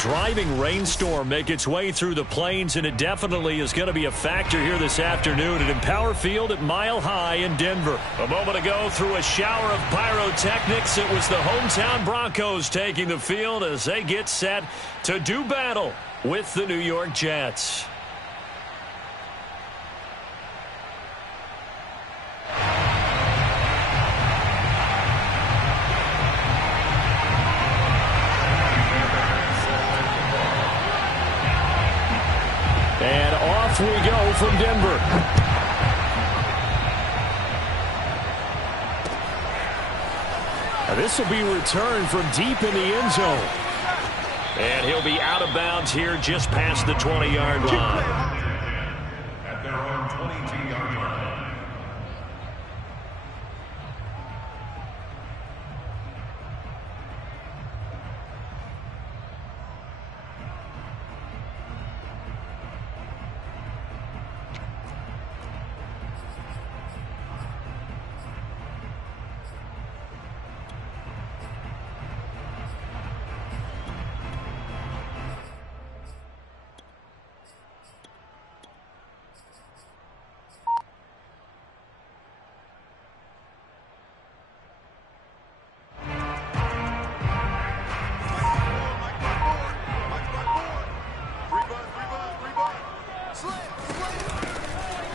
driving rainstorm make its way through the plains, and it definitely is going to be a factor here this afternoon at Empower Field at Mile High in Denver. A moment ago, through a shower of pyrotechnics, it was the hometown Broncos taking the field as they get set to do battle with the New York Jets. And off we go from Denver. This will be returned from deep in the end zone. And he'll be out of bounds here just past the 20-yard line. At their own 22-yard line.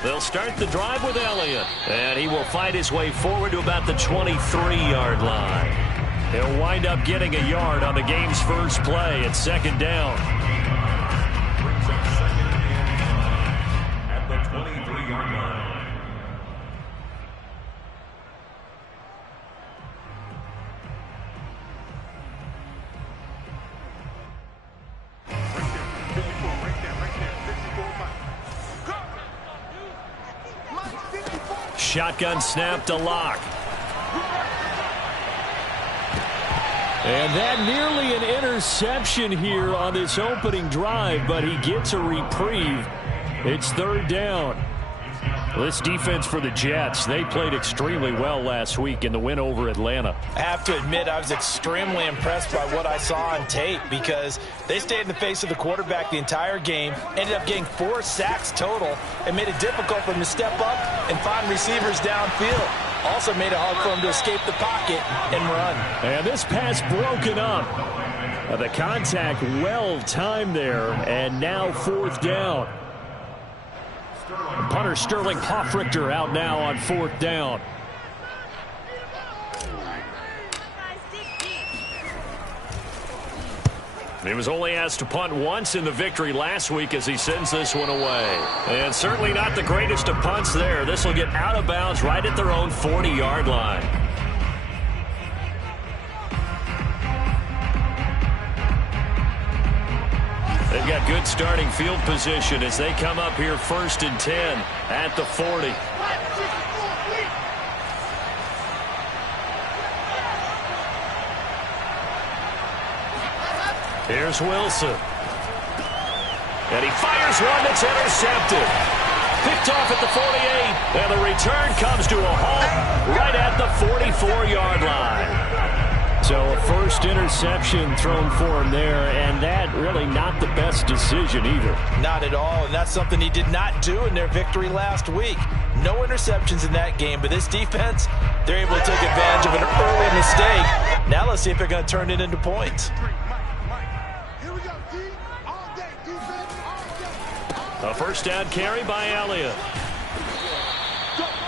They'll start the drive with Elliott, and he will fight his way forward to about the 23-yard line. He'll wind up getting a yard on the game's first play at second down. Brings up second and at the 23-yard line. Shotgun snap to Locke. And that nearly an interception here on this opening drive, but he gets a reprieve. It's third down. This defense for the Jets, they played extremely well last week in the win over Atlanta. I have to admit, I was extremely impressed by what I saw on tape because they stayed in the face of the quarterback the entire game, ended up getting 4 sacks total, and made it difficult for him to step up and find receivers downfield. Also made it hard for him to escape the pocket and run. And this pass broken up. The contact well timed there, and now fourth down. Punter Sterling Hoffrichter out now on fourth down. He was only asked to punt once in the victory last week as he sends this one away. And certainly not the greatest of punts there. This will get out of bounds right at their own 40-yard line. They've got good starting field position as they come up here first and 10 at the 40. Here's Wilson. And he fires one that's intercepted. Picked off at the 48. And the return comes to a halt right at the 44-yard line. So a first interception thrown for him there, and that really not the best decision either. Not at all, and that's something he did not do in their victory last week. No interceptions in that game, but this defense, they're able to take advantage of an early mistake. Now let's see if they're going to turn it into points. A first down carry by Elliott.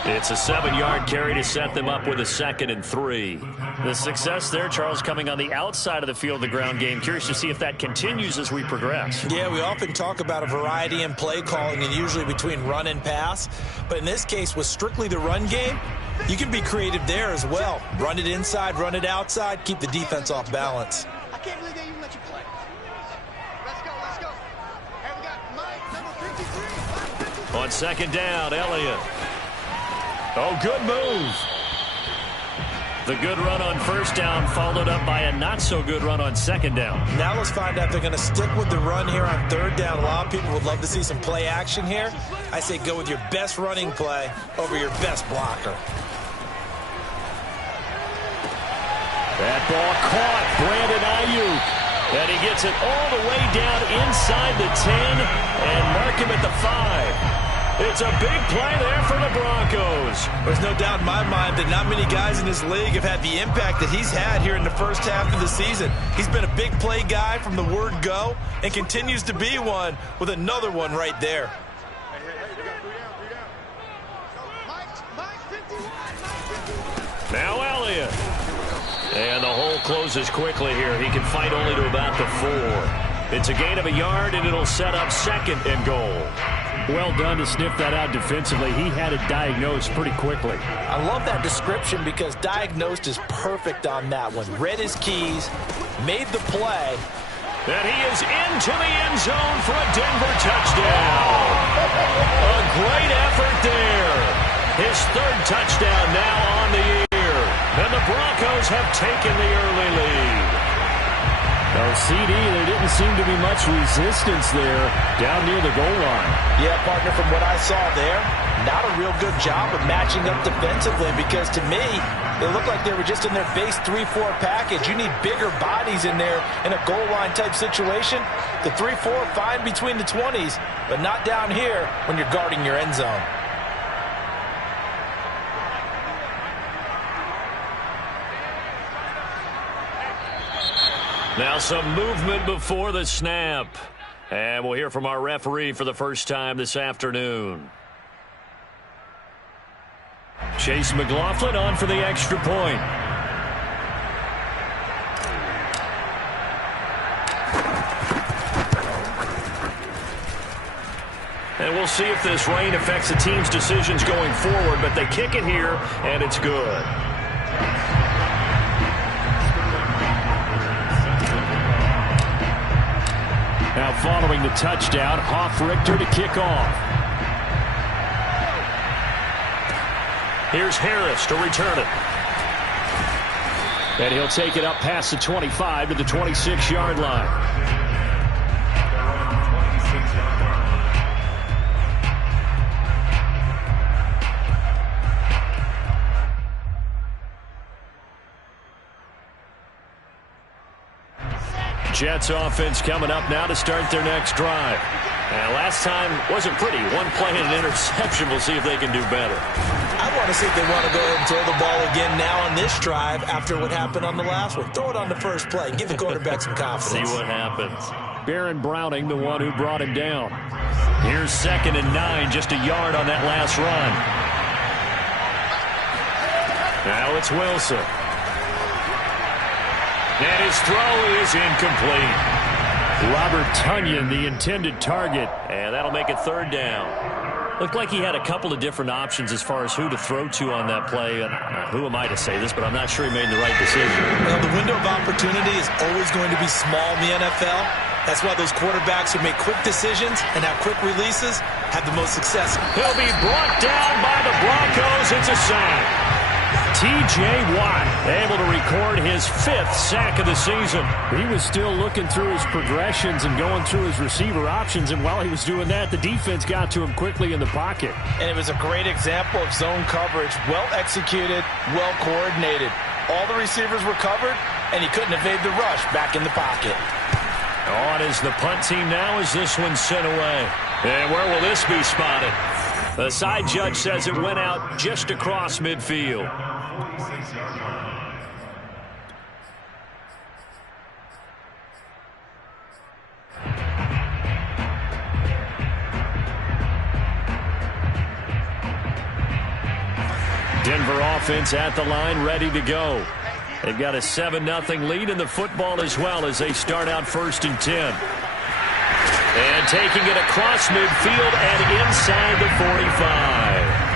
It's a 7-yard carry to set them up with a 2nd and 3. The success there, Charles, coming on the outside of the field, the ground game. Curious to see if that continues as we progress. Yeah, we often talk about a variety in play calling and usually between run and pass. But in this case, with strictly the run game, you can be creative there as well. Run it inside, run it outside, keep the defense off balance. I can't believe they even let you play. Let's go, let's go. Hey, we got Mike, number 53. On second down, Elliott. Oh, good move. The good run on first down followed up by a not-so-good run on second down. Now let's find out if they're going to stick with the run here on third down. A lot of people would love to see some play action here. I say go with your best running play over your best blocker. That ball caught. Brandon Ayuk. And he gets it all the way down inside the 10 and mark him at the 5. It's a big play there for the Broncos. There's no doubt in my mind that not many guys in this league have had the impact that he's had here in the first half of the season. He's been a big play guy from the word go and continues to be one with another one right there. Now Elliott. And the hole closes quickly here. He can fight only to about the 4. It's a gain of a yard, and it'll set up 2nd and goal. Well done to sniff that out defensively. He had it diagnosed pretty quickly. I love that description because diagnosed is perfect on that one. Read his keys, made the play. And he is into the end zone for a Denver touchdown. A great effort there. His 3rd touchdown now on the year. And the Broncos have taken the early lead. Oh, CD, there didn't seem to be much resistance there down near the goal line. Yeah, partner, from what I saw there, not a real good job of matching up defensively because to me, it looked like they were just in their base 3-4 package. You need bigger bodies in there in a goal line type situation. The 3-4, fine between the 20s, but not down here when you're guarding your end zone. Now some movement before the snap. And we'll hear from our referee for the first time this afternoon. Chase McLaughlin on for the extra point. And we'll see if this rain affects the team's decisions going forward, but they kick it here, and it's good. Now following the touchdown, Hoff-Richter to kick off. Here's Harris to return it. And he'll take it up past the 25 to the 26-yard line. Jets offense coming up now to start their next drive. And last time wasn't pretty. One play and an interception. We'll see if they can do better. I want to see if they want to go ahead and throw the ball again now on this drive after what happened on the last one. Throw it on the first play. Give the quarterback some confidence. See what happens. Baron Browning, the one who brought him down. Here's 2nd and 9, just a yard on that last run. Now it's Wilson. And his throw is incomplete. Robert Tonyan, the intended target. And that'll make it 3rd down. Looked like he had a couple of different options as far as who to throw to on that play. And who am I to say this, but I'm not sure he made the right decision. Well, the window of opportunity is always going to be small in the NFL. That's why those quarterbacks who make quick decisions and have quick releases have the most success. He'll be brought down by the Broncos. It's a sack. T.J. Watt able to record his 5th sack of the season. He was still looking through his progressions and going through his receiver options, and while he was doing that, the defense got to him quickly in the pocket. And it was a great example of zone coverage, well executed, well coordinated. All the receivers were covered, and he couldn't evade the rush back in the pocket. On is the punt team now as this one's sent away. And where will this be spotted? The side judge says it went out just across midfield. Denver offense at the line, ready to go. They've got a 7-0 lead in the football as well as they start out 1st and 10. And taking it across midfield and inside the 45.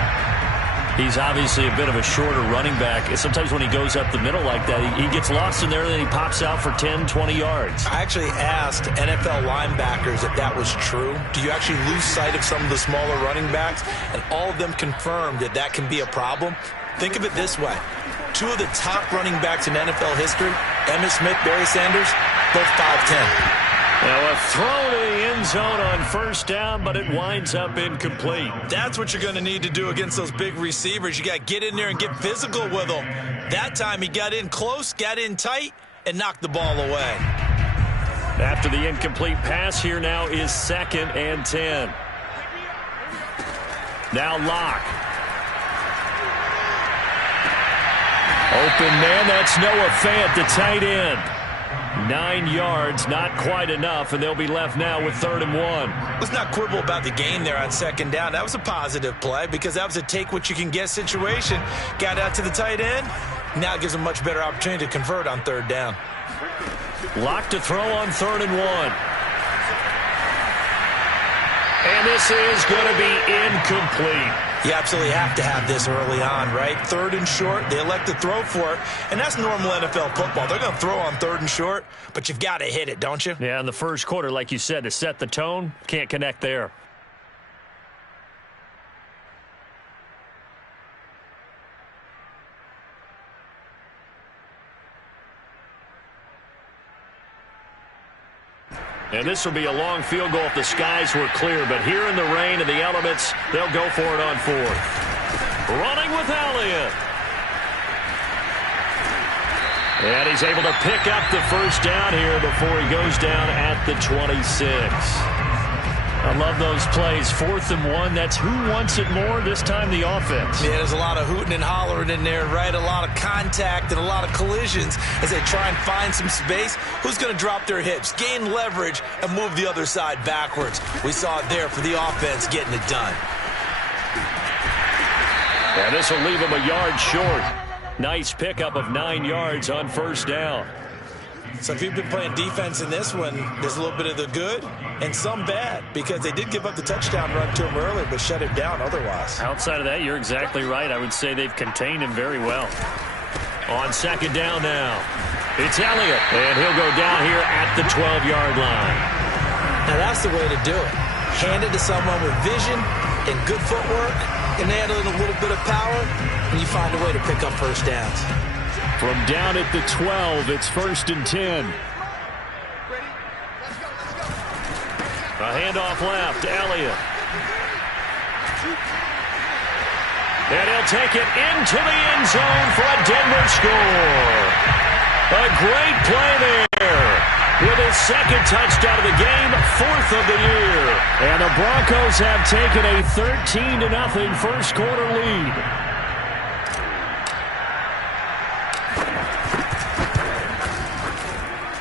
He's obviously a bit of a shorter running back. Sometimes when he goes up the middle like that, he gets lost in there and then he pops out for 10, 20 yards. I actually asked NFL linebackers if that was true. Do you actually lose sight of some of the smaller running backs? And all of them confirmed that that can be a problem. Think of it this way. 2 of the top running backs in NFL history, Emmitt Smith, Barry Sanders, both 5'10". Now a throw to the end zone on 1st down, but it winds up incomplete. That's what you're going to need to do against those big receivers. You got to get in there and get physical with them. That time he got in close, got in tight, and knocked the ball away. After the incomplete pass, here now is 2nd and 10. Now Locke. Open man, that's Noah Fant, the tight end. 9 yards, not quite enough, and they'll be left now with 3rd and 1. Let's not quibble about the gain there on 2nd down. That was a positive play because that was a take-what-you-can-get situation. Got out to the tight end. Now it gives them a much better opportunity to convert on 3rd down. Locke to throw on 3rd and 1. And this is going to be incomplete. You absolutely have to have this early on, right? 3rd and short, they elect to throw for it, and that's normal NFL football. They're going to throw on 3rd and short, but you've got to hit it, don't you? Yeah, in the first quarter, like you said, to set the tone, can't connect there. And this will be a long field goal if the skies were clear. But here in the rain and the elements, they'll go for it on 4th. Running with Elliott. And he's able to pick up the first down here before he goes down at the 26. I love those plays. 4th and 1. That's who wants it more, this time the offense. Yeah, there's a lot of hooting and hollering in there, right? A lot of contact and a lot of collisions as they try and find some space. Who's going to drop their hips, gain leverage, and move the other side backwards? We saw it there for the offense getting it done. And this will leave him a yard short. Nice pickup of 9 yards on 1st down. So if you've been playing defense in this one, there's a little bit of the good and some bad because they did give up the touchdown run to him earlier but shut him down otherwise. Outside of that, you're exactly right. I would say they've contained him very well. On 2nd down now, it's Elliott, and he'll go down here at the 12-yard line. Now that's the way to do it. Hand it to someone with vision and good footwork and add a little bit of power, and you find a way to pick up first downs. From down at the 12, it's 1st and 10. A handoff left, Elliott. And he'll take it into the end zone for a Denver score. A great play there. With his 2nd touchdown of the game, 4th of the year. And the Broncos have taken a 13-0 first quarter lead.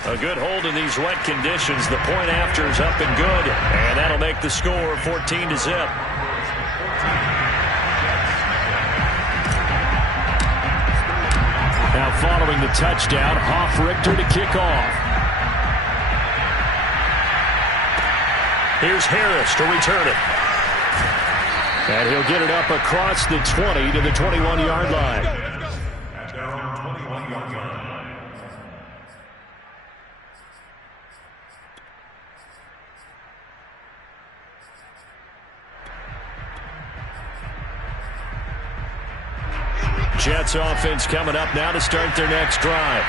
A good hold in these wet conditions. The point after is up and good. And that'll make the score 14-0. Now following the touchdown, Hoff-Richter to kick off. Here's Harris to return it. And he'll get it up across the 20 to the 21-yard line. At their own 21-yard line. Jets offense coming up now to start their next drive.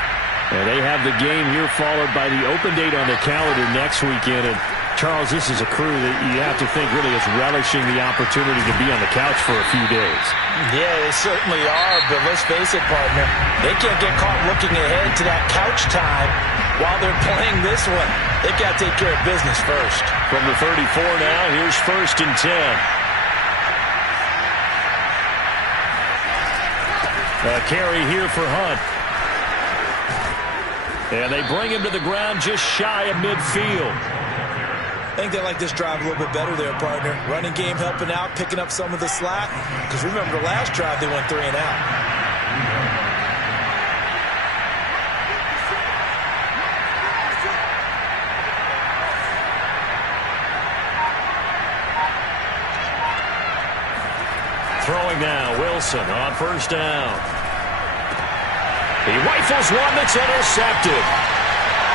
And they have the game here followed by the open date on the calendar next weekend. And Charles, this is a crew that you have to think really is relishing the opportunity to be on the couch for a few days. Yeah, they certainly are, but let's face it, partner, they can't get caught looking ahead to that couch time while they're playing this one. They've got to take care of business first. From the 34 now, here's 1st and 10. A carry here for Hunt. And they bring him to the ground just shy of midfield. I think they like this drive a little bit better there, partner. Running game helping out, picking up some of the slack. Because remember, the last drive they went 3 and out. Throwing now, Wilson on 1st down. He rifles one that's intercepted.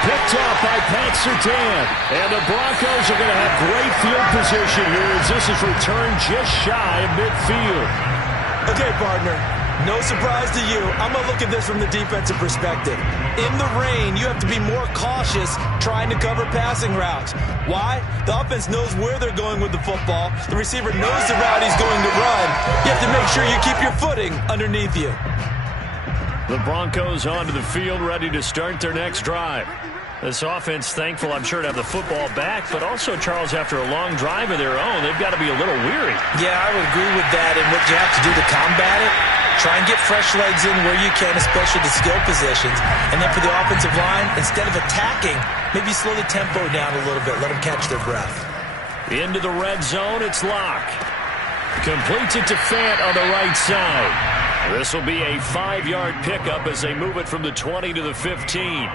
Picked off by Pat Surtain. And the Broncos are going to have great field position here as this is returned just shy of midfield. Okay, partner, no surprise to you. I'm going to look at this from the defensive perspective. In the rain, you have to be more cautious trying to cover passing routes. Why? The offense knows where they're going with the football. The receiver knows the route he's going to run. You have to make sure you keep your footing underneath you. The Broncos onto the field ready to start their next drive. This offense thankful, I'm sure, to have the football back, but also, Charles, after a long drive of their own, they've got to be a little weary. Yeah, I would agree with that. And what you have to do to combat it, try and get fresh legs in where you can, especially the skill positions. And then for the offensive line, instead of attacking, maybe slow the tempo down a little bit. Let them catch their breath. Into the red zone, it's Locke. Completes it to Fant on the right side. This will be a 5-yard pickup as they move it from the 20 to the 15.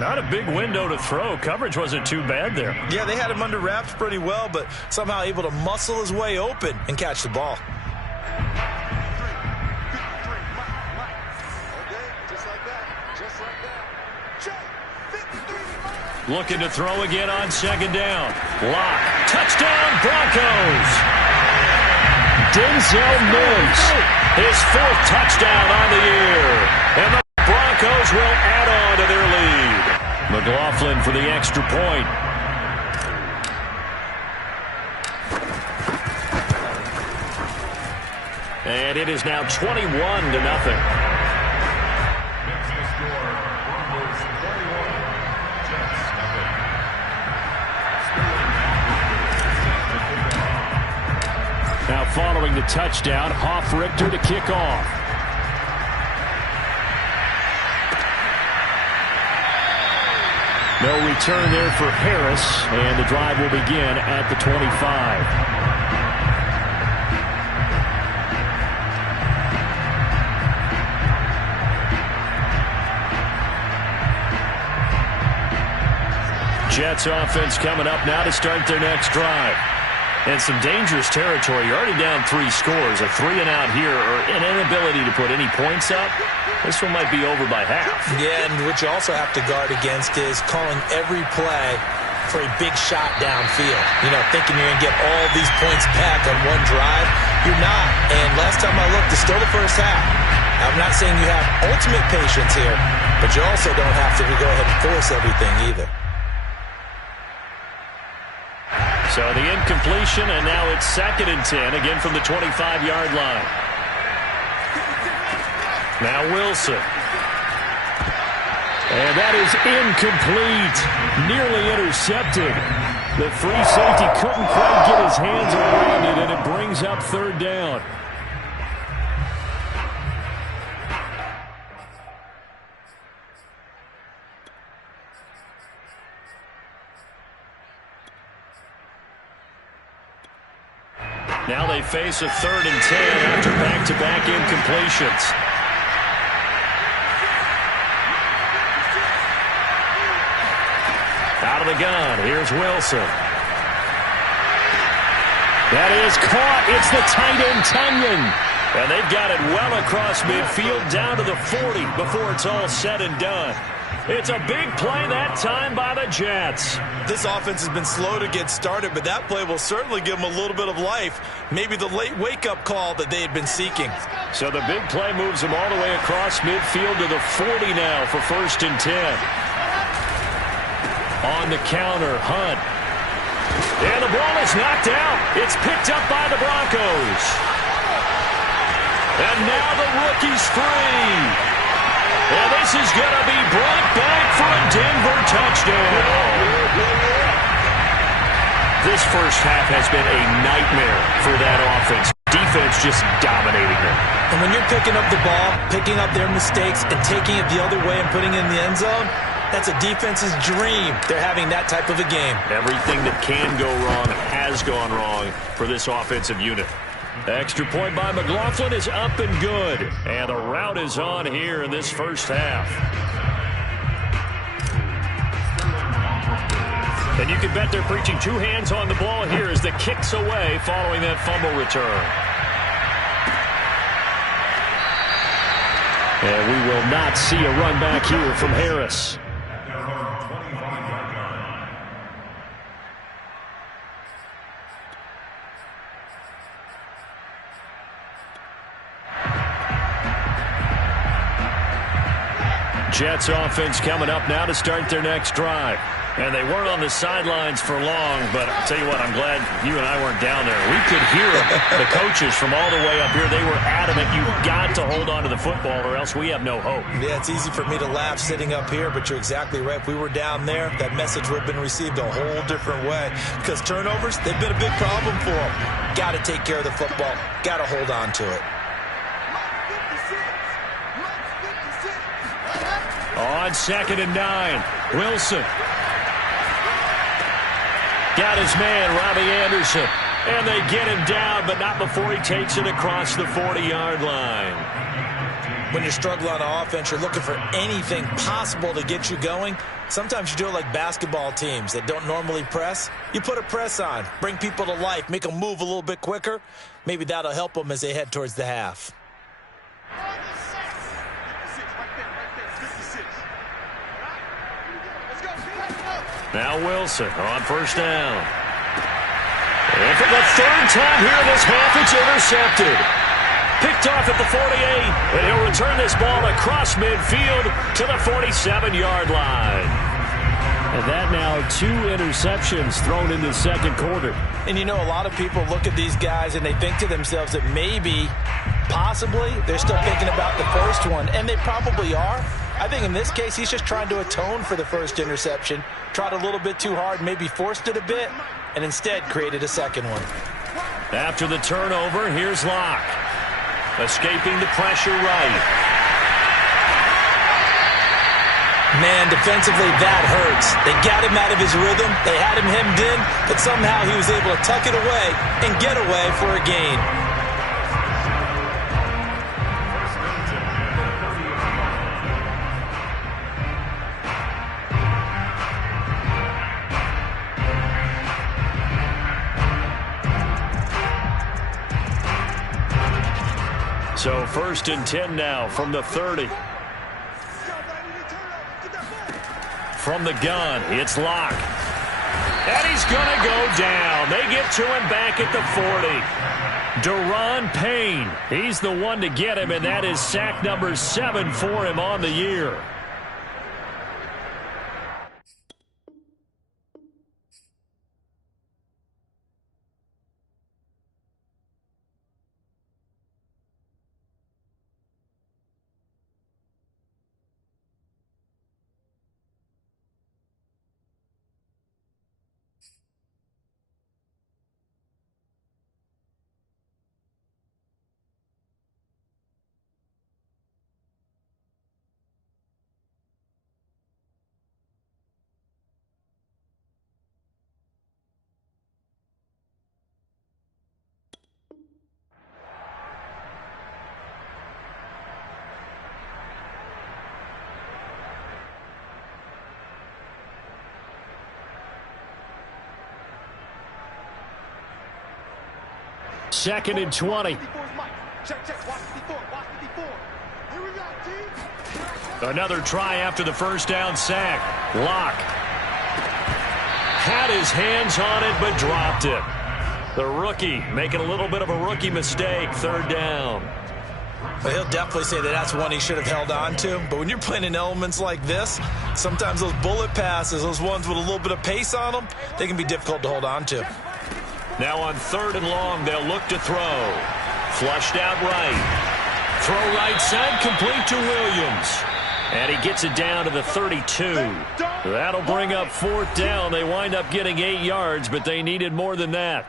Not a big window to throw. Coverage wasn't too bad there. Yeah, they had him under wraps pretty well, but somehow able to muscle his way open and catch the ball. Looking to throw again on second down. Locke. Touchdown, Broncos. Denzel Mims. His 4th touchdown on the year. And the Broncos will add on to their lead. McLaughlin for the extra point. And it is now 21-0. Now following the touchdown, Hoff-Richter to kick off. No return there for Harris, and the drive will begin at the 25. Jets offense coming up now to start their next drive. And some dangerous territory. You're already down 3 scores. A 3-and-out here, or an inability to put any points up. This one might be over by half. Yeah, and what you also have to guard against is calling every play for a big shot downfield. You know, thinking you're going to get all these points back on one drive. You're not. And last time I looked, it's still the first half. I'm not saying you have ultimate patience here, but you also don't have to go ahead and force everything either. So the incompletion, and now it's 2nd and 10, again from the 25-yard line. Now Wilson. And that is incomplete. Nearly intercepted. The free safety couldn't quite get his hands around it, and it brings up 3rd down. Now they face a 3rd and 10 after back-to-back incompletions. Out of the gun, here's Wilson. That is caught. It's the tight end, Tunyon. And they've got it well across midfield down to the 40 before it's all said and done. It's a big play that time by the Jets. This offense has been slow to get started, but that play will certainly give them a little bit of life. Maybe the late wake-up call that they had been seeking. So the big play moves them all the way across midfield to the 40 now for 1st and 10. On the counter, Hunt. And the ball is knocked out. It's picked up by the Broncos. And now the rookie's free. And this is going to be brought back for a Denver touchdown. This first half has been a nightmare for that offense. Defense just dominating them. And when you're picking up the ball, picking up their mistakes, and taking it the other way and putting it in the end zone, that's a defense's dream. They're having that type of a game. Everything that can go wrong has gone wrong for this offensive unit. Extra point by McLaughlin is up and good. And the route is on here in this first half. And you can bet they're preaching 2 hands on the ball here as the kick's away following that fumble return. And we will not see a run back here from Harris. Jets offense coming up now to start their next drive. And they weren't on the sidelines for long, but I'll tell you what, I'm glad you and I weren't down there. We could hear the coaches from all the way up here. They were adamant, you've got to hold on to the football or else we have no hope. Yeah, it's easy for me to laugh sitting up here, but you're exactly right. If we were down there, that message would have been received a whole different way. Because turnovers, they've been a big problem for them. Got to take care of the football. Got to hold on to it. On 2nd and 9, Wilson. Got his man, Robbie Anderson. And they get him down, but not before he takes it across the 40-yard line. When you're struggling on offense, you're looking for anything possible to get you going. Sometimes you do it like basketball teams that don't normally press. You put a press on, bring people to life, make them move a little bit quicker. Maybe that'll help them as they head towards the half. Now Wilson on 1st down. And for the 3rd time here in this half, it's intercepted. Picked off at the 48, and he'll return this ball across midfield to the 47-yard line. And that now 2 interceptions thrown in the 2nd quarter. And you know, a lot of people look at these guys and they think to themselves that maybe, possibly, they're still thinking about the first one, and they probably are. I think in this case, he's just trying to atone for the first interception, tried a little bit too hard, maybe forced it a bit, and instead created a 2nd one. After the turnover, here's Locke. Escaping the pressure right. Man, defensively, that hurts. They got him out of his rhythm. They had him hemmed in, but somehow he was able to tuck it away and get away for a gain. So 1st and 10 now from the 30. From the gun, it's Locke. And he's going to go down. They get to him back at the 40. Deron Payne, he's the one to get him, and that is sack number 7 for him on the year. Second and 20. Another try after the first down sack. Locke had his hands on it but dropped it. The rookie making a little bit of a rookie mistake. 3rd down. But he'll definitely say that that's one he should have held on to. But when you're playing in elements like this, sometimes those bullet passes, those ones with a little bit of pace on them, they can be difficult to hold on to. Now on 3rd and long, they'll look to throw. Flushed out right. Throw right side, complete to Williams. And he gets it down to the 32. That'll bring up 4th down. They wind up getting 8 yards, but they needed more than that.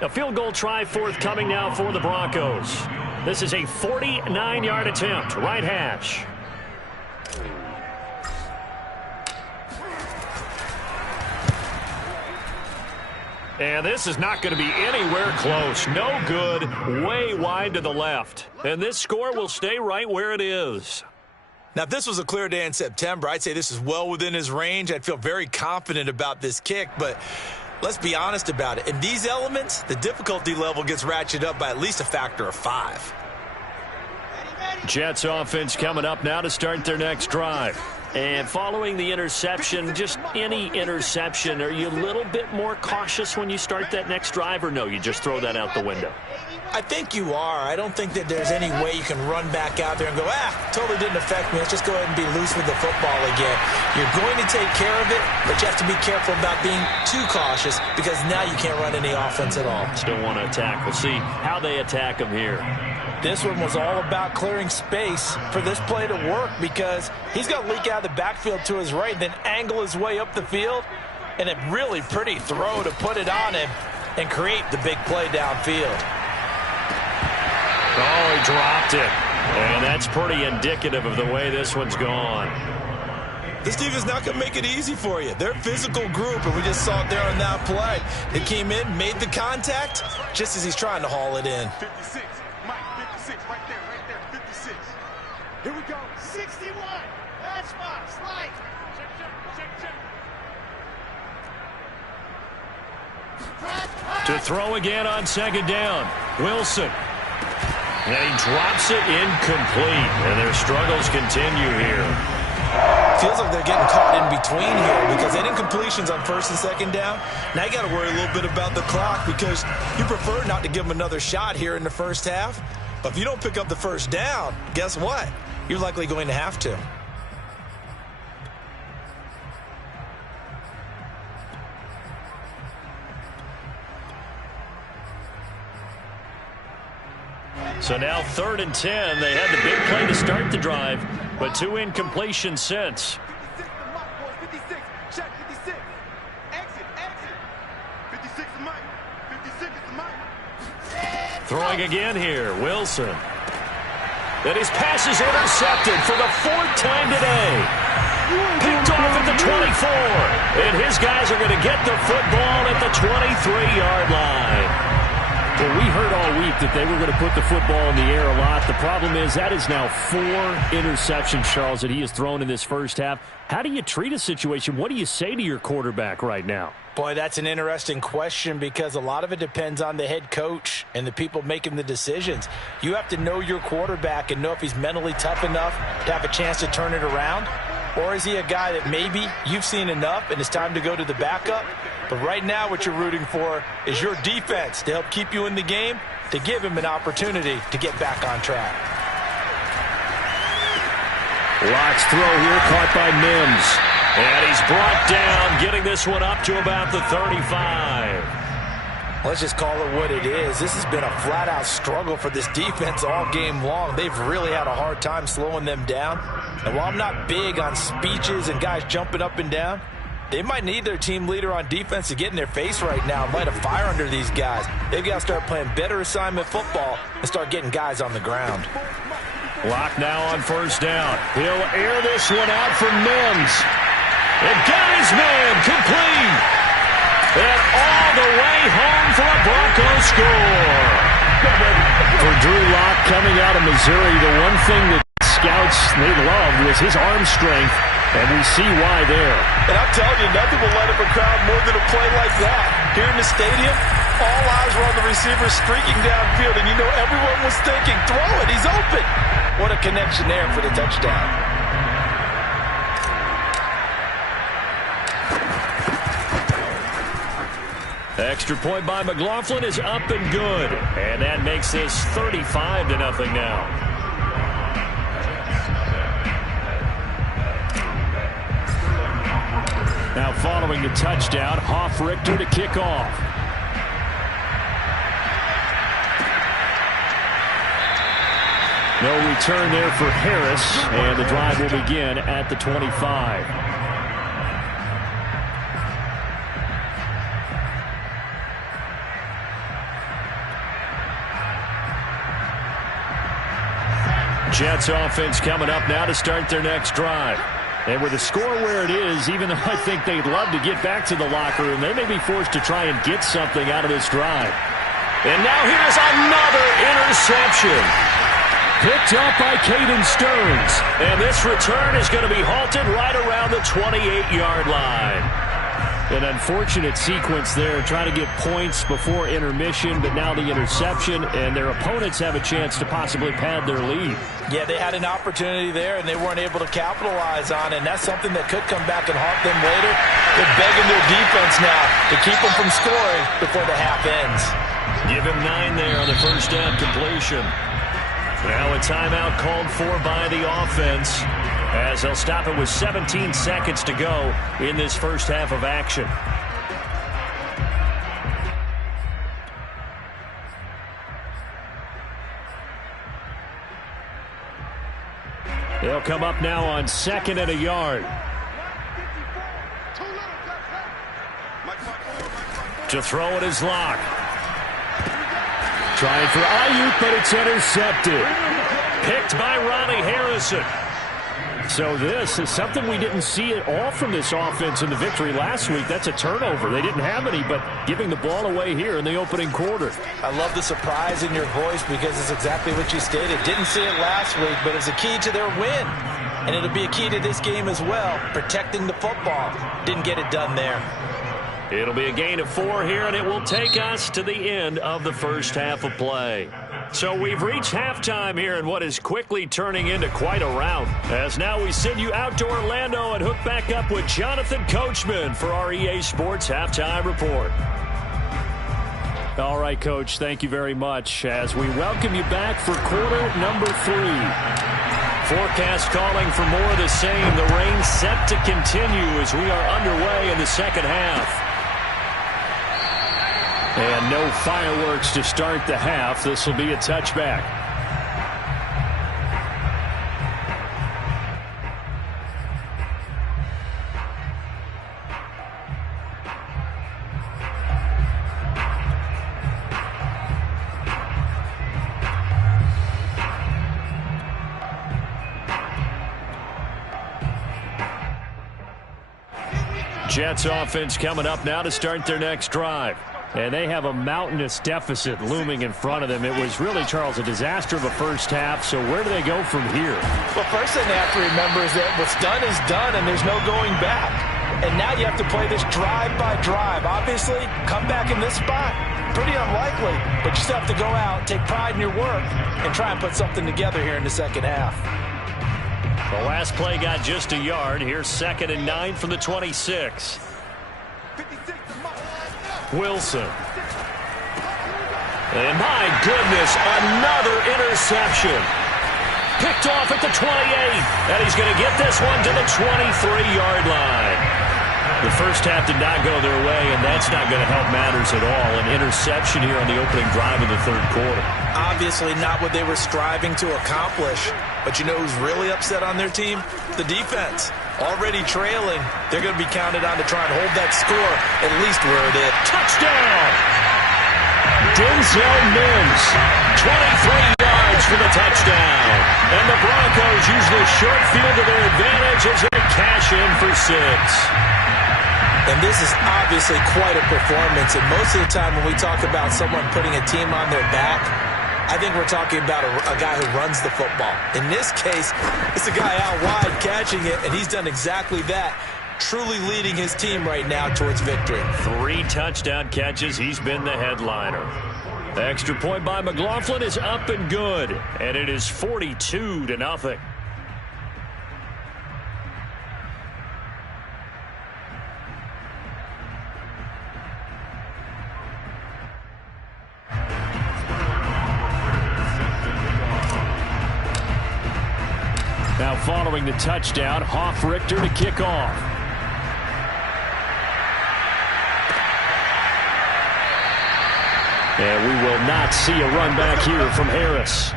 A field goal try forthcoming now for the Broncos. This is a 49-yard attempt, right hash. And this is not going to be anywhere close. No good, way wide to the left. And this score will stay right where it is. Now, if this was a clear day in September, I'd say this is well within his range. I'd feel very confident about this kick, but let's be honest about it. In these elements, the difficulty level gets ratcheted up by at least a factor of 5. Jets offense coming up now to start their next drive. And following the interception, just any interception, are you a little bit more cautious when you start that next drive, or no, you just throw that out the window? I think you are. I don't think that there's any way you can run back out there and go, totally didn't affect me. Let's just go ahead and be loose with the football again. You're going to take care of it, but you have to be careful about being too cautious because now you can't run any offense at all. Still want to attack. We'll see how they attack him here. This one was all about clearing space for this play to work because he's going to leak out of the backfield to his right, then angle his way up the field, and a really pretty throw to put it on him and create the big play downfield. Oh, he dropped it. And that's pretty indicative of the way this one's gone. This defense not going to make it easy for you. They're a physical group, and we just saw it there on that play. They came in, made the contact, just as he's trying to haul it in. 56, Mike, 56, right there, 56. Here we go, 61. That's my slide. Check. To throw again on second down. Wilson. And he drops it incomplete. And their struggles continue here. Feels like they're getting caught in between here because they didn't completions on first and second down. Now you got to worry a little bit about the clock because you prefer not to give them another shot here in the first half. But if you don't pick up the first down, guess what? You're likely going to have to. So now 3rd and 10. They had the big play to start the drive, but 2 incompletions since. 56 to Mike, boys, 56. Check 56. Exit. 56 to Mike. 56 to Mike. Throwing again here, Wilson. And his pass is intercepted for the 4th time today. Picked off at the 24. And his guys are going to get the football at the 23-yard line. Well, we heard all week that they were going to put the football in the air a lot. The problem is that is now 4 interceptions, Charles, that he has thrown in this first half. How do you treat a situation? What do you say to your quarterback right now? Boy, that's an interesting question because a lot of it depends on the head coach and the people making the decisions. You have to know your quarterback and know if he's mentally tough enough to have a chance to turn it around. Or is he a guy that maybe you've seen enough and it's time to go to the backup? But right now what you're rooting for is your defense to help keep you in the game, to give him an opportunity to get back on track. Lock's throw here caught by Mims. And he's brought down, getting this one up to about the 35. Let's just call it what it is. This has been a flat-out struggle for this defense all game long. They've really had a hard time slowing them down. And while I'm not big on speeches and guys jumping up and down, they might need their team leader on defense to get in their face right now and light a fire under these guys. They've got to start playing better assignment football and start getting guys on the ground. Lock now on first down. He'll air this one out for Mims. And got his man complete. And all the way home for a Broncos score. For Drew Lock coming out of Missouri, the one thing that scouts they loved was his arm strength. And we see why there. And I'm telling you, nothing will light up a crowd more than a play like that. Here in the stadium, all eyes were on the receiver streaking downfield, and you know everyone was thinking, throw it, he's open. What a connection there for the touchdown. Extra point by McLaughlin is up and good. And that makes this 35-0 now. Now following the touchdown, Hoff-Richter to kick off. No return there for Harris, and the drive will begin at the 25. Jets offense coming up now to start their next drive. And with the score where it is, even though I think they'd love to get back to the locker room, they may be forced to try and get something out of this drive. And now here's another interception. Picked up by Caden Stearns. And this return is going to be halted right around the 28-yard line. An unfortunate sequence there, trying to get points before intermission, but now the interception, and their opponents have a chance to possibly pad their lead. Yeah, they had an opportunity there, and they weren't able to capitalize on it, and that's something that could come back and haunt them later. They're begging their defense now to keep them from scoring before the half ends. Give him 9 there on the first down completion. Now a timeout called for by the offense, as they'll stop it with 17 seconds to go in this first half of action. They'll come up now on 2nd and a yard. To throw it is Locke. Trying for Ayuk, but it's intercepted. Picked by Ronnie Harrison. So this is something we didn't see at all from this offense in the victory last week. That's a turnover. They didn't have any, but giving the ball away here in the opening quarter. I love the surprise in your voice because it's exactly what you stated. Didn't see it last week, but it's a key to their win. And it'll be a key to this game as well, protecting the football. Didn't get it done there. It'll be a gain of 4 here, and it will take us to the end of the first half of play. So we've reached halftime here in what is quickly turning into quite a rout. As now we send you out to Orlando and hook back up with Jonathan Coachman for our EA Sports Halftime Report. All right, Coach, thank you very much as we welcome you back for quarter number 3. Forecast calling for more of the same. The rain set to continue as we are underway in the second half. And no fireworks to start the half. This will be a touchback. Jets offense coming up now to start their next drive. And they have a mountainous deficit looming in front of them. It was really, Charles, a disaster of a first half. So where do they go from here? Well, first thing they have to remember is that what's done is done, and there's no going back. And now you have to play this drive by drive. Obviously, come back in this spot, pretty unlikely. But you still have to go out, take pride in your work, and try and put something together here in the second half. The last play got just a yard. Here's 2nd and 9 from the 26. Wilson. And my goodness, another interception. Picked off at the 28. And he's going to get this one to the 23-yard line. The first half did not go their way, and that's not going to help matters at all. An interception here on the opening drive of the third quarter. Obviously not what they were striving to accomplish. But you know who's really upset on their team? The defense. Already trailing. They're going to be counted on to try and hold that score at least where it is. Touchdown! Denzel Mims, 23 yards for the touchdown. And the Broncos use the short field to their advantage as they cash in for 6. And this is obviously quite a performance. And most of the time when we talk about someone putting a team on their back, I think we're talking about a guy who runs the football. In this case, it's a guy out wide catching it, and he's done exactly that, truly leading his team right now towards victory. 3 touchdown catches. He's been the headliner. The extra point by McLaughlin is up and good, and it is 42-0. Now following the touchdown, Hoff-Richter to kick off. And we will not see a run back here from Harris.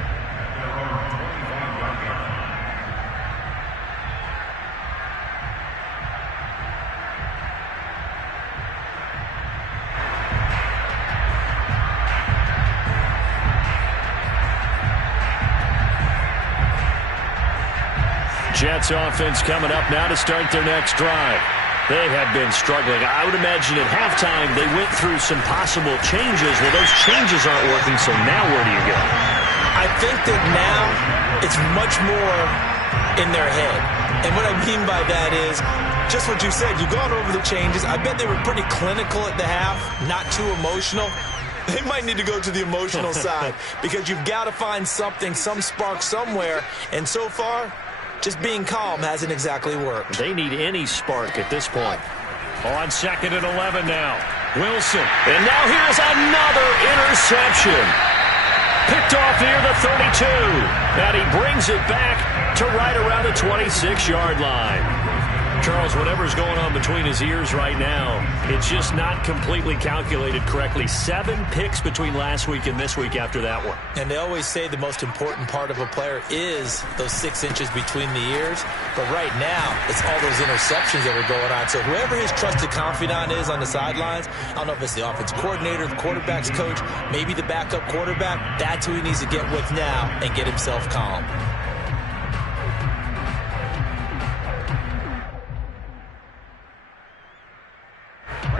Jets offense coming up now to start their next drive. They have been struggling. I would imagine at halftime they went through some possible changes. Well, those changes aren't working, so now where do you go? I think that now it's much more in their head. And what I mean by that is Just what you said. You've gone over the changes. I bet they were pretty clinical at the half, not too emotional. They might need to go to the emotional side because you've got to find something, some spark somewhere. And so far, just being calm hasn't exactly worked. They need any spark at this point. On 2nd and 11 now. Wilson. And now here's another interception. Picked off near the 32. And he brings it back to right around the 26-yard line. Charles, whatever's going on between his ears right now, it's just not completely calculated correctly. 7 picks between last week and this week after that one. And they always say the most important part of a player is those 6 inches between the ears. But right now, it's all those interceptions that are going on. So whoever his trusted confidant is on the sidelines, I don't know if it's the offense coordinator, the quarterback's coach, maybe the backup quarterback, that's who he needs to get with now and get himself calm.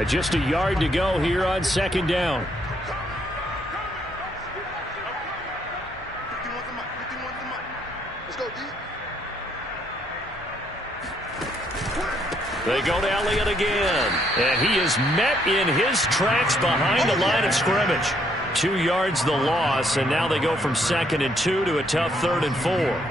Just a yard to go here on 2nd down. Let's go, D. They go to Elliott again. And he is met in his tracks behind the line of scrimmage. 2 yards the loss, and now they go from 2nd and 2 to a tough 3rd and 4.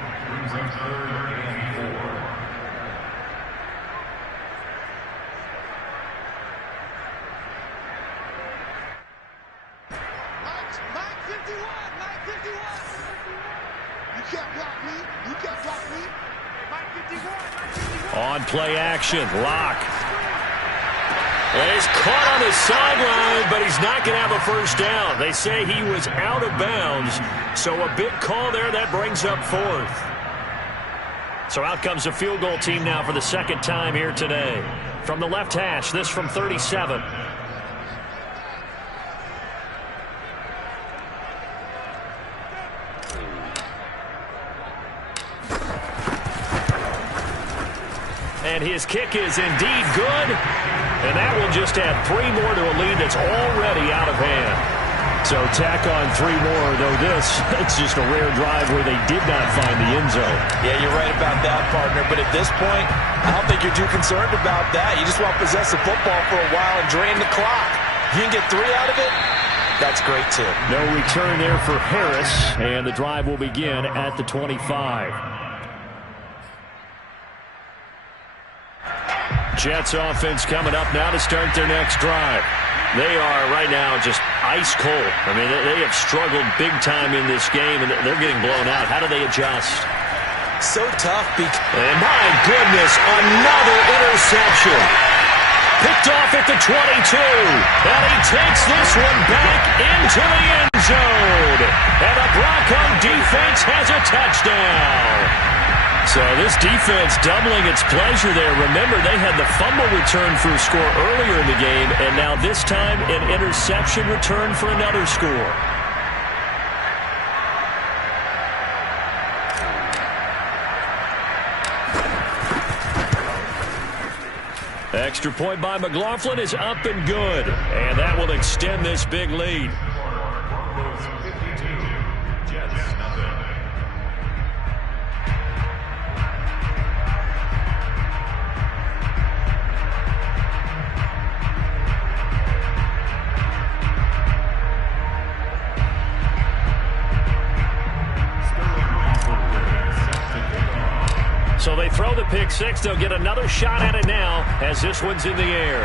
On play action, Locke. And he's caught on the sideline, but he's not going to have a first down. They say he was out of bounds, so a big call there that brings up 4th. So out comes the field goal team now for the 2nd time here today. From the left hash, this from 37. And his kick is indeed good. And that will just add 3 more to a lead that's already out of hand. So tack on 3 more, though it's just a rare drive where they did not find the end zone. Yeah, you're right about that, partner. But at this point, I don't think you're too concerned about that. You just want to possess the football for a while and drain the clock. If you can get 3 out of it, that's great, too. No return there for Harris, and the drive will begin at the 25. Jets offense coming up now to start their next drive. They are right now just ice cold. I mean, they have struggled big time in this game, and they're getting blown out. How do they adjust? So tough. And my goodness, another interception. Picked off at the 22. And he takes this one back into the end zone. And the Bronco defense has a touchdown. So this defense doubling its pleasure there. Remember, they had the fumble return for a score earlier in the game, and now this time an interception return for another score. Extra point by McLaughlin is up and good, and that will extend this big lead. So they throw the pick six. They'll get another shot at it now as this one's in the air.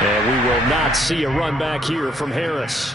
And we will not see a run back here from Harris.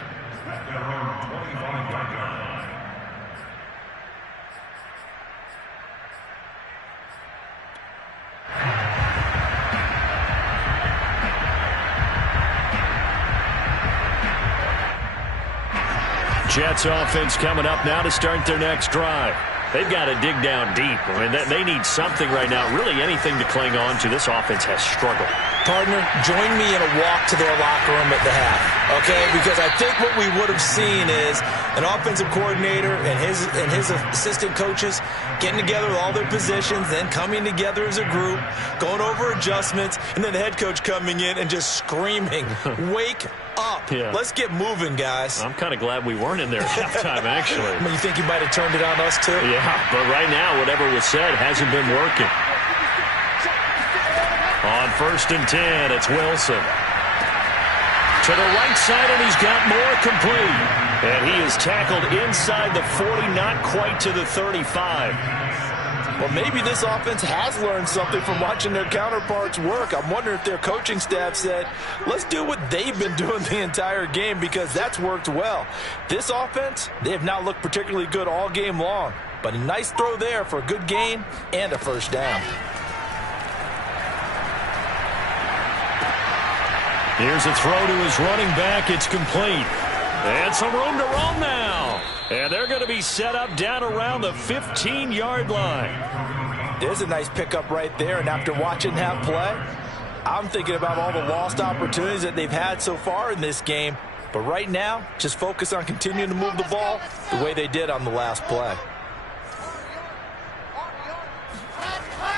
Jets offense coming up now to start their next drive. They've got to dig down deep. I mean, they need something right now, really anything to cling on to. This offense has struggled. Partner, join me in a walk to their locker room at the half, okay? Because I think what we would have seen is an offensive coordinator and his assistant coaches getting together with all their positions, then coming together as a group, going over adjustments, and then the head coach coming in and just screaming, wake up. Yeah. Let's get moving, guys. I'm kind of glad we weren't in there at halftime, actually. I mean, you think you might have turned it on us, too? Yeah, but right now, whatever was said hasn't been working. On 1st and 10, it's Wilson. To the right side, and he's got more complete. And he is tackled inside the 40, not quite to the 35. Well, maybe this offense has learned something from watching their counterparts work. I'm wondering if their coaching staff said, let's do what they've been doing the entire game, because that's worked well. This offense, they have not looked particularly good all game long, but a nice throw there for a good gain and a first down. Here's a throw to his running back. It's complete. And some room to roam now. And they're going to be set up down around the 15-yard line. There's a nice pickup right there, and after watching that play, I'm thinking about all the lost opportunities that they've had so far in this game. But right now, just focus on continuing to move the ball the way they did on the last play.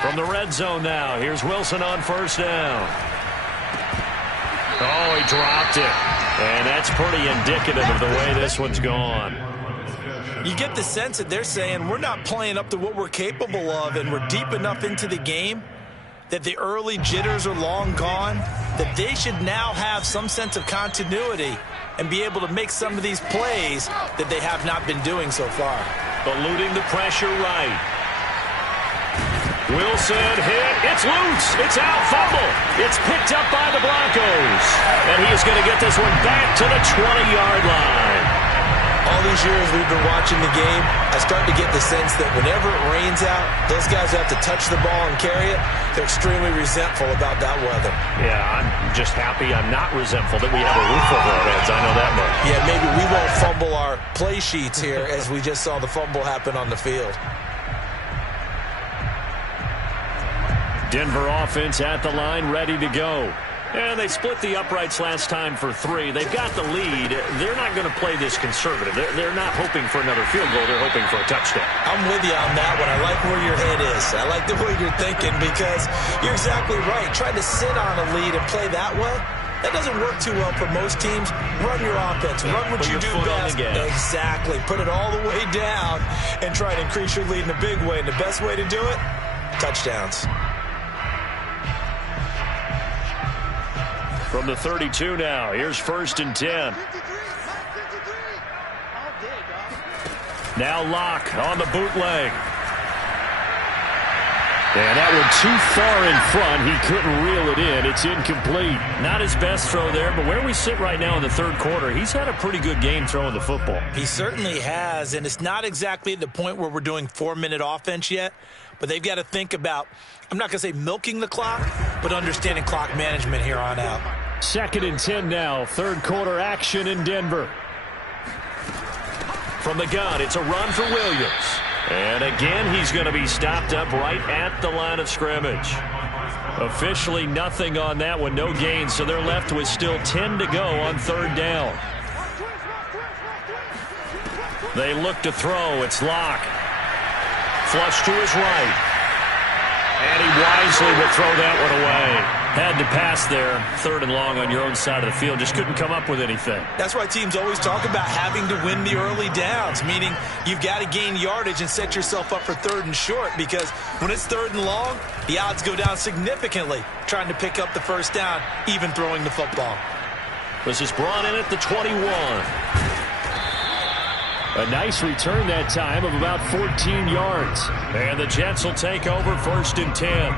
From the red zone now, here's Wilson on 1st down. Oh, he dropped it. And that's pretty indicative of the way this one's gone. You get the sense that they're saying we're not playing up to what we're capable of, and we're deep enough into the game that the early jitters are long gone, that they should now have some sense of continuity and be able to make some of these plays that they have not been doing so far. Eluding the pressure right. Wilson hit. It's loose. It's out. Fumble. It's picked up by the Broncos. And he is going to get this one back to the 20-yard line. All these years we've been watching the game, I start to get the sense that whenever it rains out, those guys have to touch the ball and carry it. They're extremely resentful about that weather. Yeah, I'm just happy I'm not resentful that we have a roof over our heads. I know that much. Yeah, maybe we won't fumble our play sheets here as we just saw the fumble happen on the field. Denver offense at the line, ready to go. And they split the uprights last time for 3. They've got the lead. They're not going to play this conservative. They're not hoping for another field goal. They're hoping for a touchdown. I'm with you on that one. I like where your head is. I like the way you're thinking, because you're exactly right. Trying to sit on a lead and play that way, that doesn't work too well for most teams. Run your offense. Run what you do best. Exactly. Put it all the way down and try to increase your lead in a big way. And the best way to do it, touchdowns. From the 32 now, here's 1st and 10. Now Locke on the bootleg. And that one too far in front. He couldn't reel it in. It's incomplete. Not his best throw there, but where we sit right now in the 3rd quarter, he's had a pretty good game throwing the football. He certainly has, and it's not exactly at the point where we're doing 4-minute offense yet, but they've got to think about, I'm not going to say milking the clock, but understanding clock management here on out. 2nd and 10 now, 3rd quarter action in Denver. From the gun, it's a run for Williams. And again, he's going to be stopped up right at the line of scrimmage. Officially nothing on that one, no gain, so they're left with still 10 to go on 3rd down. They look to throw. It's Locke. Flush to his right. And he wisely will throw that one away. Had to pass there, 3rd and long on your own side of the field. Just couldn't come up with anything. That's why teams always talk about having to win the early downs, meaning you've got to gain yardage and set yourself up for 3rd and short, because when it's 3rd and long, the odds go down significantly trying to pick up the first down, even throwing the football. This is brought in at the 21. A nice return that time of about 14 yards. And the Jets will take over 1st and 10.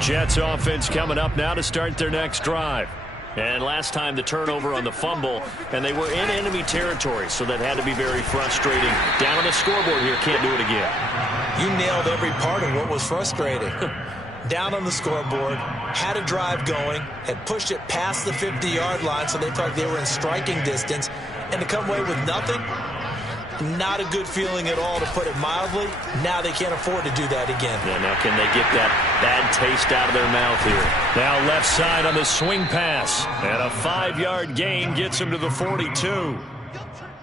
Jets offense coming up now to start their next drive. And last time the turnover on the fumble, and they were in enemy territory, so that had to be very frustrating. Down on the scoreboard here, can't do it again. You nailed every part of what was frustrating. Down on the scoreboard, had a drive going, had pushed it past the 50-yard line, so they thought they were in striking distance, and to come away with nothing, not a good feeling at all, to put it mildly. Now they can't afford to do that again. Yeah, now can they get that bad taste out of their mouth here? Now left side on the swing pass, and a 5-yard gain gets him to the 42.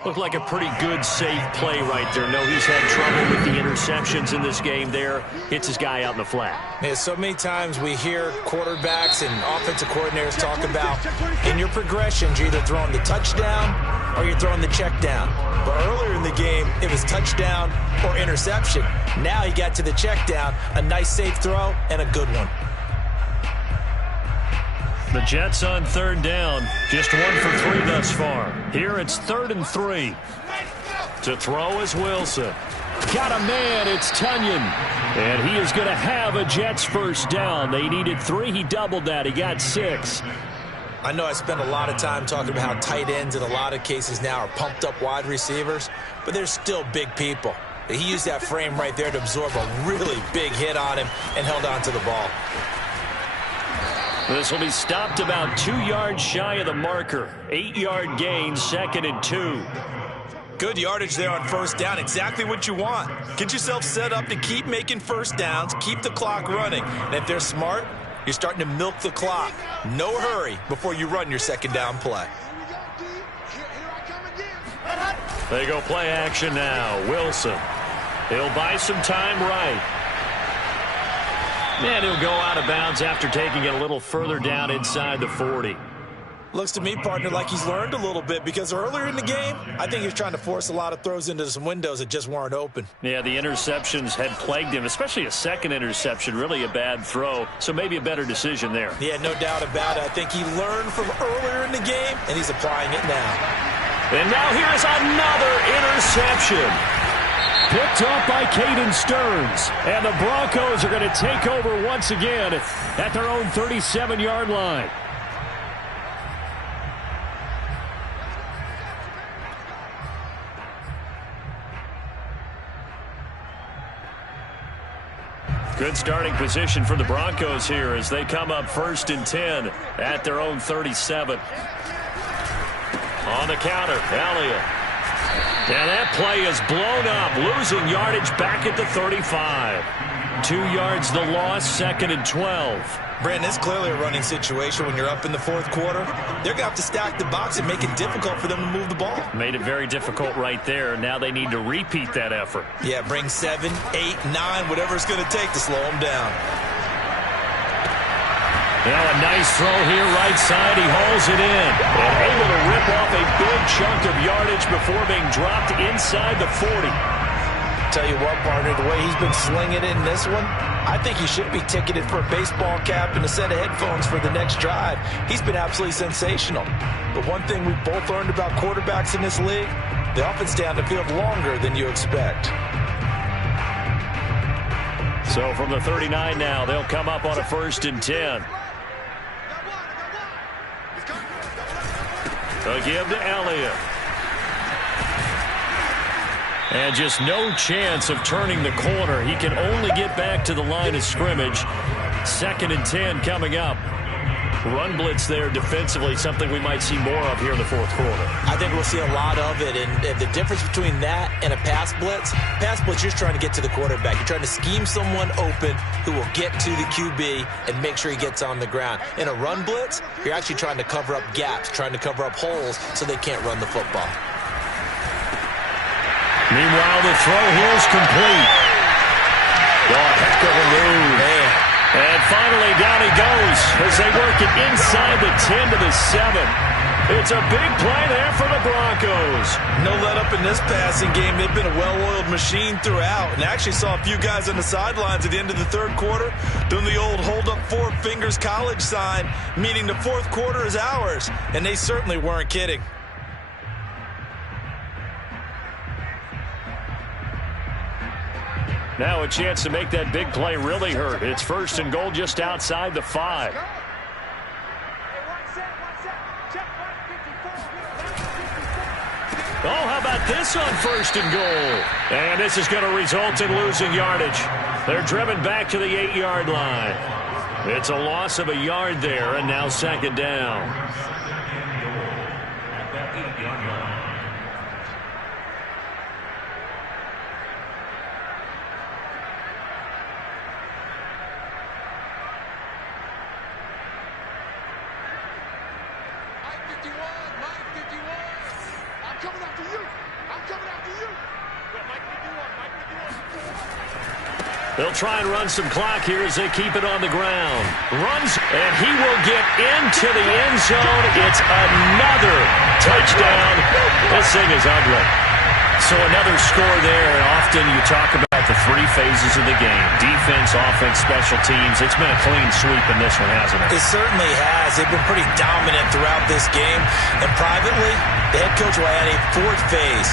Looked like a pretty good, safe play right there. No, he's had trouble with the interceptions in this game there. Hits his guy out in the flat. Yeah, so many times we hear quarterbacks and offensive coordinators talk about in your progressions, you're either throwing the touchdown or you're throwing the check down. But earlier in the game, it was touchdown or interception. Now he got to the check down, a nice safe throw, and a good one. The Jets on third down. Just 1 for 3 thus far. Here it's 3rd and 3. To throw is Wilson. Got a man. It's Tunyon. And he is going to have a Jets first down. They needed 3. He doubled that. He got 6. I know I spent a lot of time talking about how tight ends in a lot of cases now are pumped up wide receivers, but they're still big people. He used that frame right there to absorb a really big hit on him and held on to the ball. This will be stopped about 2 yards shy of the marker. 8-yard gain, 2nd and 2. Good yardage there on first down. Exactly what you want. Get yourself set up to keep making first downs, keep the clock running. And if they're smart, you're starting to milk the clock. No hurry before you run your second down play. They go play action now. Wilson. He'll buy some time right. And he'll go out of bounds after taking it a little further down inside the 40. Looks to me, partner, like he's learned a little bit because earlier in the game, I think he was trying to force a lot of throws into some windows that just weren't open. Yeah, the interceptions had plagued him, especially a second interception, really a bad throw. So maybe a better decision there. Yeah, no doubt about it. I think he learned from earlier in the game, and he's applying it now. And now here's another interception. Picked off by Caden Stearns. And the Broncos are going to take over once again at their own 37-yard line. Good starting position for the Broncos here as they come up 1st and 10 at their own 37. On the counter, Elliott. And that play is blown up, losing yardage back at the 35. 2 yards the loss, 2nd and 12. Brandon, it's clearly a running situation when you're up in the 4th quarter. They're going to have to stack the box and make it difficult for them to move the ball. Made it very difficult right there. Now they need to repeat that effort. Yeah, bring 7, 8, 9, whatever it's going to take to slow them down. Now a nice throw here, right side. He hauls it in. And able to rip off a big chunk of yardage before being dropped inside the 40. Tell you what, partner, the way he's been slinging it in this one, I think he should be ticketed for a baseball cap and a set of headphones for the next drive. He's been absolutely sensational. But one thing we've both learned about quarterbacks in this league, they often stay on the field longer than you expect. So from the 39 now, they'll come up on a 1st and 10. They'll give to Elliott. And just no chance of turning the corner. He can only get back to the line of scrimmage. 2nd and 10 coming up. Run blitz there defensively, something we might see more of here in the 4th quarter. I think we'll see a lot of it, and the difference between that and a pass blitz, you're just trying to get to the quarterback. You're trying to scheme someone open who will get to the QB and make sure he gets on the ground. In a run blitz, you're actually trying to cover up gaps, trying to cover up holes so they can't run the football. Meanwhile, the throw here is complete. Oh, a heck of a move. Man. And finally, down he goes as they work it inside the 10 to the 7. It's a big play there for the Broncos. No let up in this passing game. They've been a well-oiled machine throughout. And actually saw a few guys on the sidelines at the end of the 3rd quarter doing the old hold up 4 fingers college sign, meaning the 4th quarter is ours. And they certainly weren't kidding. Now a chance to make that big play really hurt. It's 1st and goal just outside the 5. Oh, how about this on 1st and goal? And this is going to result in losing yardage. They're driven back to the 8-yard line. It's a loss of a yard there, and now 2nd down. Mike 51, I'm coming after you. They'll try and run some clock here as they keep it on the ground. Runs, and he will get into the end zone. It's another touchdown. This thing is ugly. So another score there, and often you talk about the three phases of the game. Defense, offense, special teams. It's been a clean sweep in this one, hasn't it? It certainly has. They've been pretty dominant throughout this game. And privately, the head coach will add a fourth phase.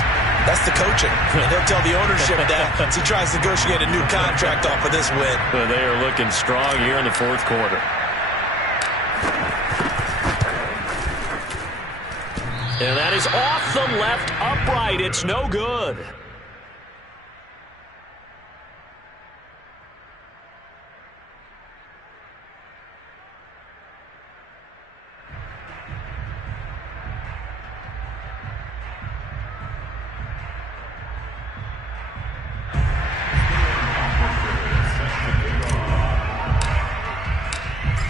That's the coaching. And he'll tell the ownership that as he tries to negotiate a new contract off of this win. Well, they are looking strong here in the fourth quarter. And that is off the left upright. It's no good.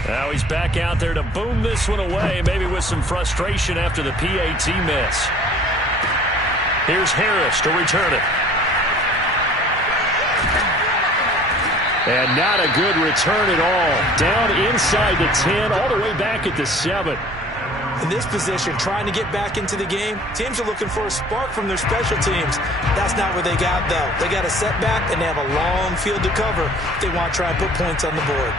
Now he's back out there to boom this one away, maybe with some frustration after the PAT miss. Here's Harris to return it. And not a good return at all. Down inside the 10, all the way back at the 7. In this position, trying to get back into the game, teams are looking for a spark from their special teams. That's not what they got, though. They got a setback, and they have a long field to cover if they want to try and put points on the board.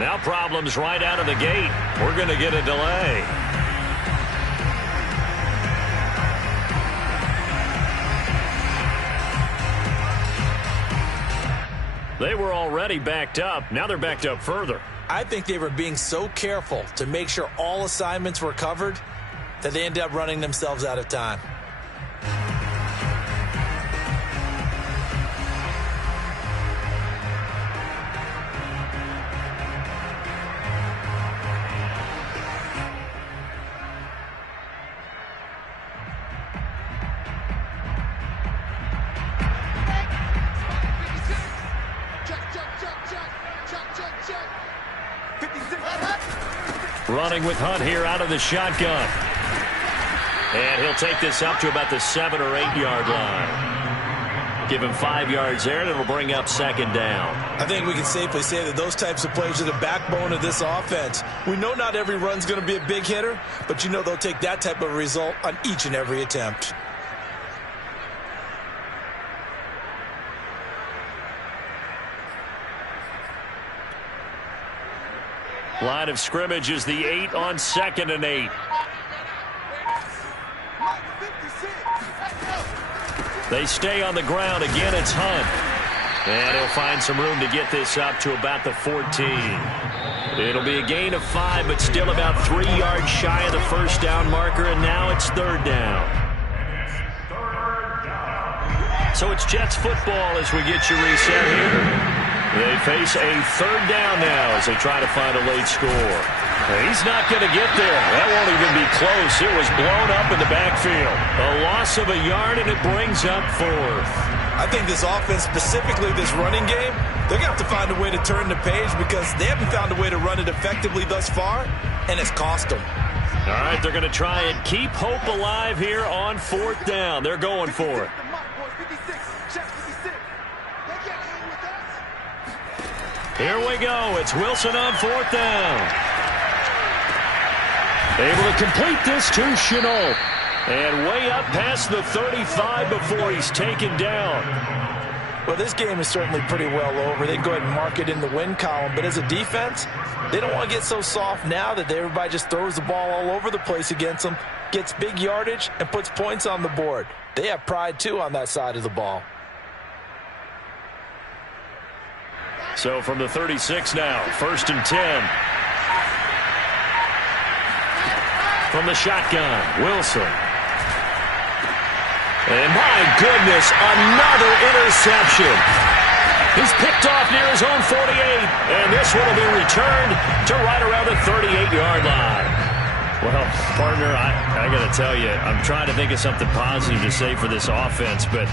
Now problems right out of the gate. We're going to get a delay. They were already backed up. Now they're backed up further. I think they were being so careful to make sure all assignments were covered that they ended up running themselves out of time. Running with Hunt here out of the shotgun. And he'll take this up to about the 7 or 8 yard line. Give him 5 yards there, and it'll bring up second down. I think we can safely say that those types of plays are the backbone of this offense. We know not every run's going to be a big hitter, but you know they'll take that type of result on each and every attempt. Line of scrimmage is the 8 on 2nd and 8. They stay on the ground. Again, it's Hunt. And he'll find some room to get this up to about the 14. It'll be a gain of 5, but still about 3 yards shy of the first down marker, and now it's 3rd down. So it's Jets football as we get you reset here. They face a 3rd down now as they try to find a late score. He's not going to get there. That won't even be close. It was blown up in the backfield. A loss of a yard, and it brings up 4th. I think this offense, specifically this running game, they're going to have to find a way to turn the page because they haven't found a way to run it effectively thus far, and it's cost them. All right, they're going to try and keep hope alive here on 4th down. They're going for it. Here we go. It's Wilson on 4th down. Able to complete this to Chenault. And way up past the 35 before he's taken down. Well, this game is certainly pretty well over. They can go ahead and mark it in the win column. But as a defense, they don't want to get so soft now that everybody just throws the ball all over the place against them, gets big yardage, and puts points on the board. They have pride, too, on that side of the ball. So from the 36 now, 1st and 10. From the shotgun, Wilson. And my goodness, another interception. He's picked off near his own 48, and this one will be returned to right around the 38-yard line. Well, partner, I got to tell you, I'm trying to think of something positive to say for this offense, but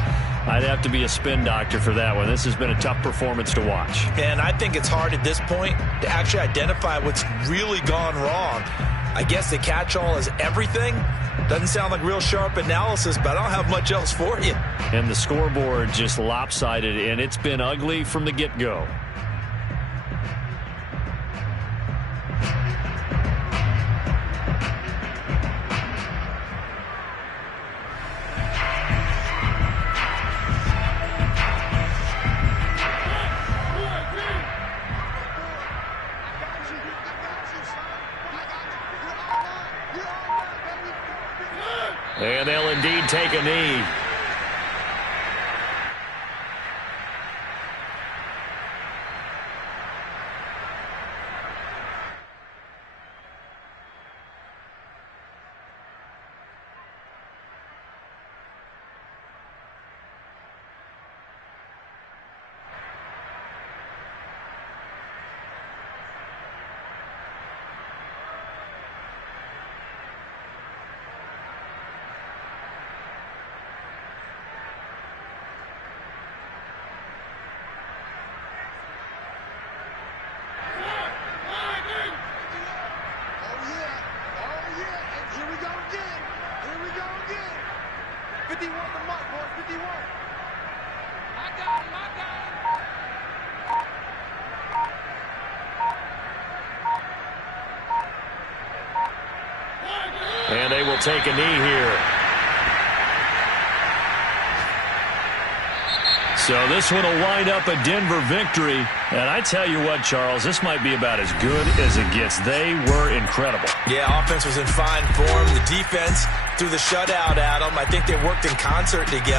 I'd have to be a spin doctor for that one. This has been a tough performance to watch. And I think it's hard at this point to actually identify what's really gone wrong. I guess the catch-all is everything. Doesn't sound like real sharp analysis, but I don't have much else for you. And the scoreboard just lopsided, and it's been ugly from the get-go. And they'll indeed take a knee. And they will take a knee here. So this one will wind up a Denver victory. And I tell you what, Charles, this might be about as good as it gets. They were incredible. Yeah, offense was in fine form. The defense threw the shutout at them. I think they worked in concert together.